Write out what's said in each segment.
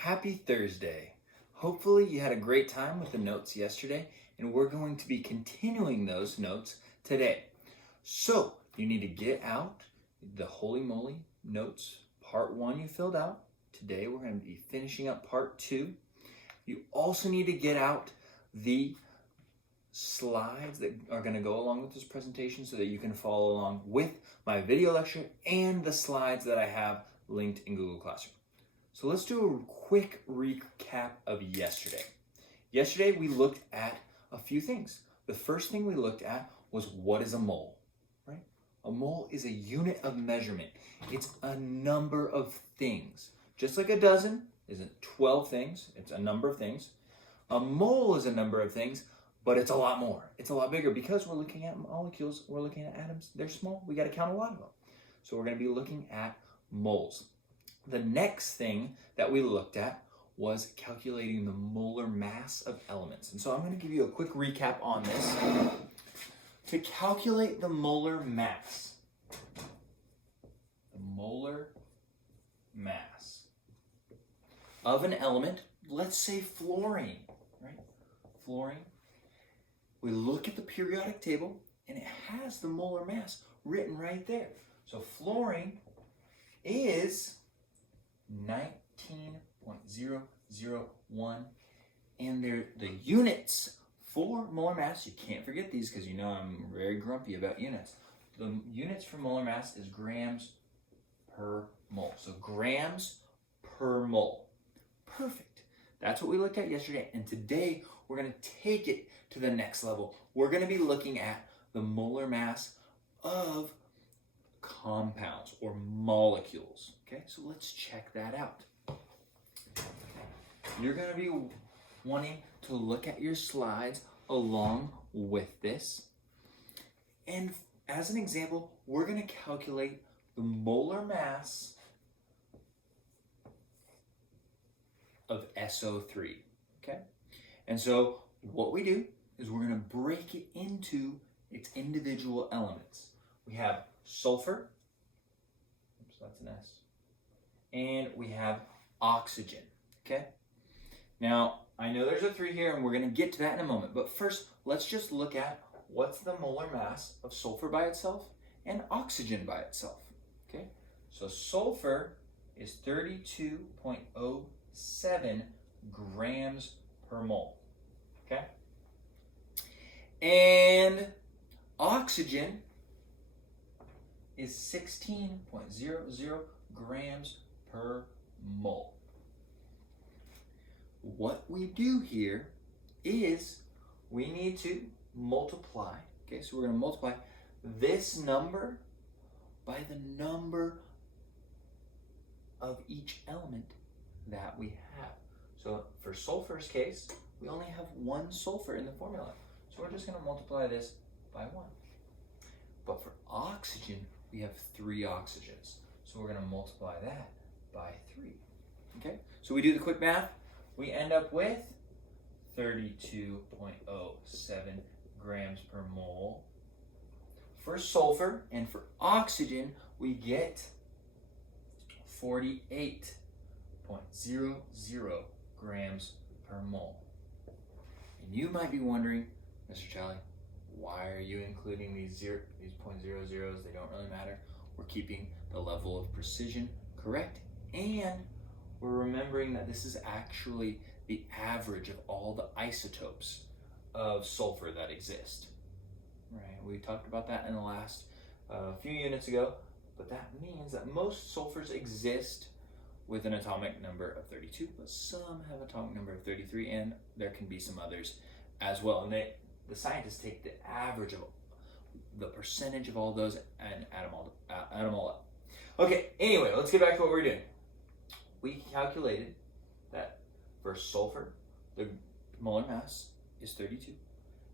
happy Thursday. Hopefully you had a great time with the notes yesterday, and we're going to be continuing those notes today. So you need to get out the Holy Moly notes, part 1 you filled out. Today we're going to be finishing up part 2. You also need to get out the slides that are going to go along with this presentation so that you can follow along with my video lecture and the slides that I have linked in Google Classroom. So let's do a quick recap of yesterday. Yesterday we looked at a few things. The first thing we looked at was what is a mole, right? A mole is a unit of measurement. It's a number of things. Just like a dozen isn't 12 things, it's a number of things. A mole is a number of things, but it's a lot more. It's a lot bigger because we're looking at molecules, we're looking at atoms. They're small, we got to count a lot of them. So we're going to be looking at moles. The next thing that we looked at was calculating the molar mass of elements. And so I'm going to give you a quick recap on this. To calculate the molar mass of an element, let's say fluorine, right? Fluorine. We look at the periodic table and it has the molar mass written right there. So fluorine is 19.001, and they're the units for molar mass. You can't forget these because you know I'm very grumpy about units. The units for molar mass is grams per mole. So grams per mole. Perfect. That's what we looked at yesterday, and today we're going to take it to the next level. We're going to be looking at the molar mass of compounds or molecules. Okay, so let's check that out. You're going to be wanting to look at your slides along with this. And as an example, we're going to calculate the molar mass of SO3. Okay? And so what we do is we're going to break it into its individual elements. We have sulfur, oops, that's an S, and we have oxygen, okay? Now, I know there's a 3 here, and we're going to get to that in a moment, but first, let's just look at what's the molar mass of sulfur by itself and oxygen by itself, okay? So sulfur is 32.07 grams per mole, okay? And oxygen is 16.00 grams per mole. What we do here is we need to multiply, okay, so we're going to multiply this number by the number of each element that we have. So for sulfur's case, we only have 1 sulfur in the formula. So we're just going to multiply this by 1. But for oxygen, we have 3 oxygens. So we're going to multiply that by 3. Okay? So we do the quick math. We end up with 32.07 grams per mole for sulfur. And for oxygen, we get 48.00 grams per mole. And you might be wondering, Mr. Talley, why are you including these point zero zeros? They don't really matter. We're keeping the level of precision correct, and we're remembering that this is actually the average of all the isotopes of sulfur that exist. Right? We talked about that in the last few units ago, but that means that most sulfurs exist with an atomic number of 32, but some have atomic number of 33, and there can be some others as well. And the scientists take the average of the percentage of all those and add them all up. Okay, anyway, let's get back to what we're doing. We calculated that for sulfur, the molar mass is 32.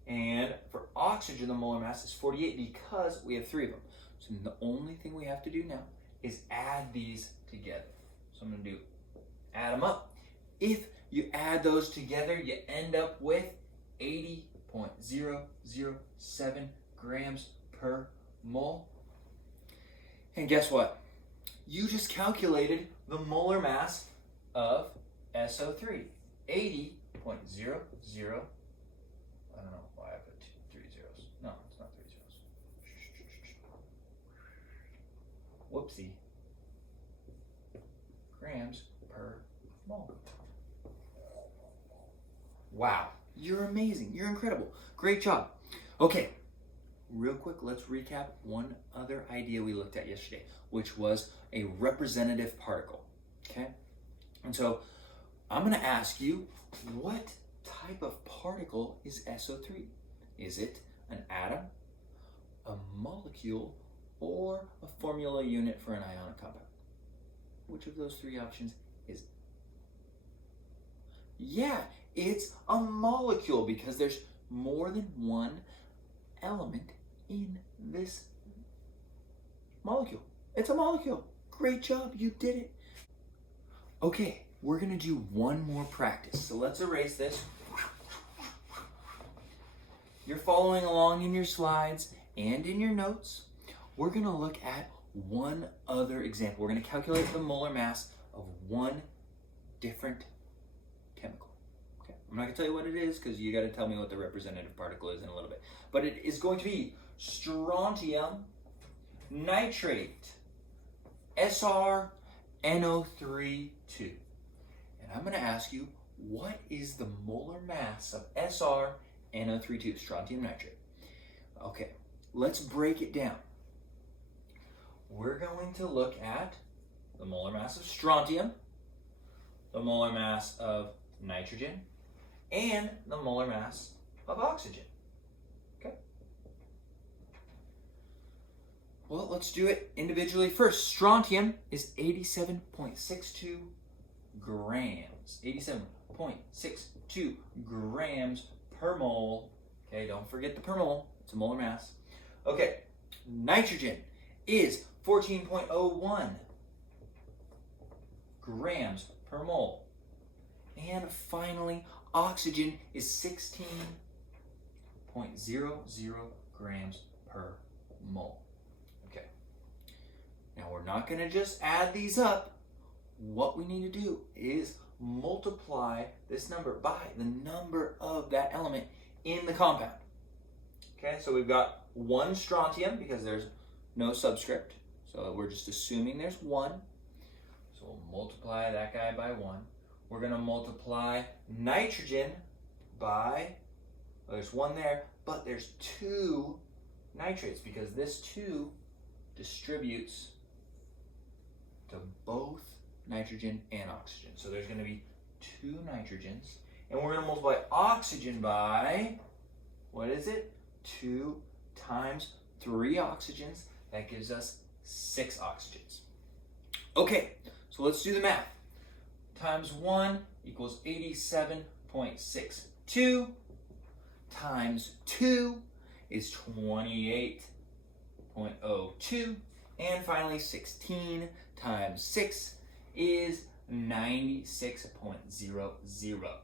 And for oxygen, the molar mass is 48 because we have 3 of them. So the only thing we have to do now is add these together. So I'm going to add them up. If you add those together, you end up with 80.007 grams per mole. And guess what? You just calculated the molar mass of SO3. 80.00. I don't know why I put 3 zeros. No, it's not 3 zeros. Whoopsie. Grams per mole. Wow, you're amazing. You're incredible. Great job. Okay, real quick, let's recap one other idea we looked at yesterday, which was a representative particle. Okay? And so I'm going to ask you, what type of particle is SO3? Is it an atom, a molecule, or a formula unit for an ionic compound? Which of those three options is it? Yeah, it's a molecule because there's more than one element in this molecule. It's a molecule. Great job, you did it. Okay, we're gonna do one more practice. So let's erase this. You're following along in your slides and in your notes. We're gonna look at one other example. We're gonna calculate the molar mass of one different chemical. Okay, I'm not gonna tell you what it is because you gotta tell me what the representative particle is in a little bit. But it is going to be strontium nitrate, SrNO3 2. And I'm gonna ask you, what is the molar mass of SrNO3 2, strontium nitrate? Okay, let's break it down. We're going to look at the molar mass of strontium, the molar mass of nitrogen, and the molar mass of oxygen. Okay? Well, let's do it individually first. Strontium is 87.62 grams. 87.62 grams per mole. Okay, don't forget the per mole. It's a molar mass. Okay, nitrogen is 14.01 grams per mole. And finally, oxygen is 16.00 grams per mole. Okay. Now we're not going to just add these up. What we need to do is multiply this number by the number of that element in the compound. Okay, so we've got one strontium because there's no subscript. So we're just assuming there's one. So we'll multiply that guy by 1. We're going to multiply nitrogen by, well, there's 1 there, but there's 2 nitrates because this 2 distributes to both nitrogen and oxygen. So there's going to be 2 nitrogens. And we're going to multiply oxygen by, what is it? 2 times 3 oxygens. That gives us 6 oxygens. Okay, so let's do the math. Times 1 equals 87.62 times 2 is 28.02, and finally 16 times 6 is 96.00.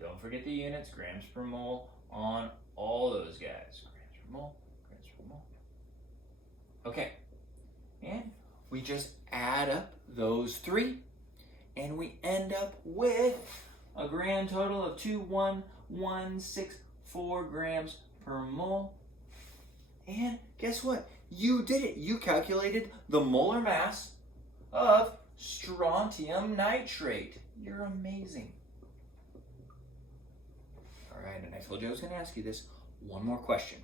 Don't forget the units, grams per mole on all those guys. Grams per mole, grams per mole. Okay, and we just add up those 3, and we end up with a grand total of 21164 grams per mole. And guess what? You did it. You calculated the molar mass of strontium nitrate. You're amazing. All right, and I told you I was going to ask you this. One more question.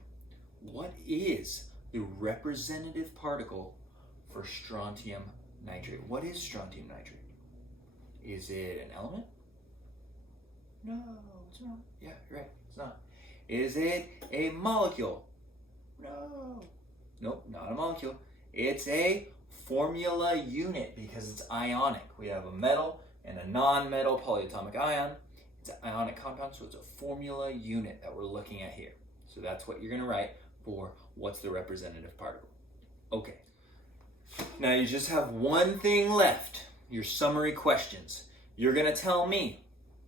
What is the representative particle for strontium nitrate? What is strontium nitrate? Is it an element? No, it's not. Yeah, you're right, it's not. Is it a molecule? No. Nope, not a molecule. It's a formula unit because it's ionic. We have a metal and a non-metal polyatomic ion. It's an ionic compound, so it's a formula unit that we're looking at here. So that's what you're going to write for what's the representative particle. Okay. Now you just have one thing left, your summary questions. You're going to tell me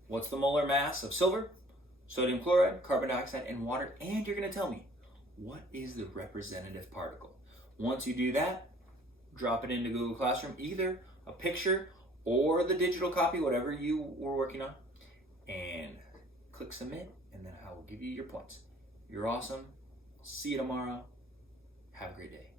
what's the molar mass of silver, sodium chloride, carbon dioxide, and water, and you're going to tell me what is the representative particle. Once you do that, drop it into Google Classroom, either a picture or the digital copy, whatever you were working on, and click submit, and then I will give you your points. You're awesome. I'll see you tomorrow. Have a great day.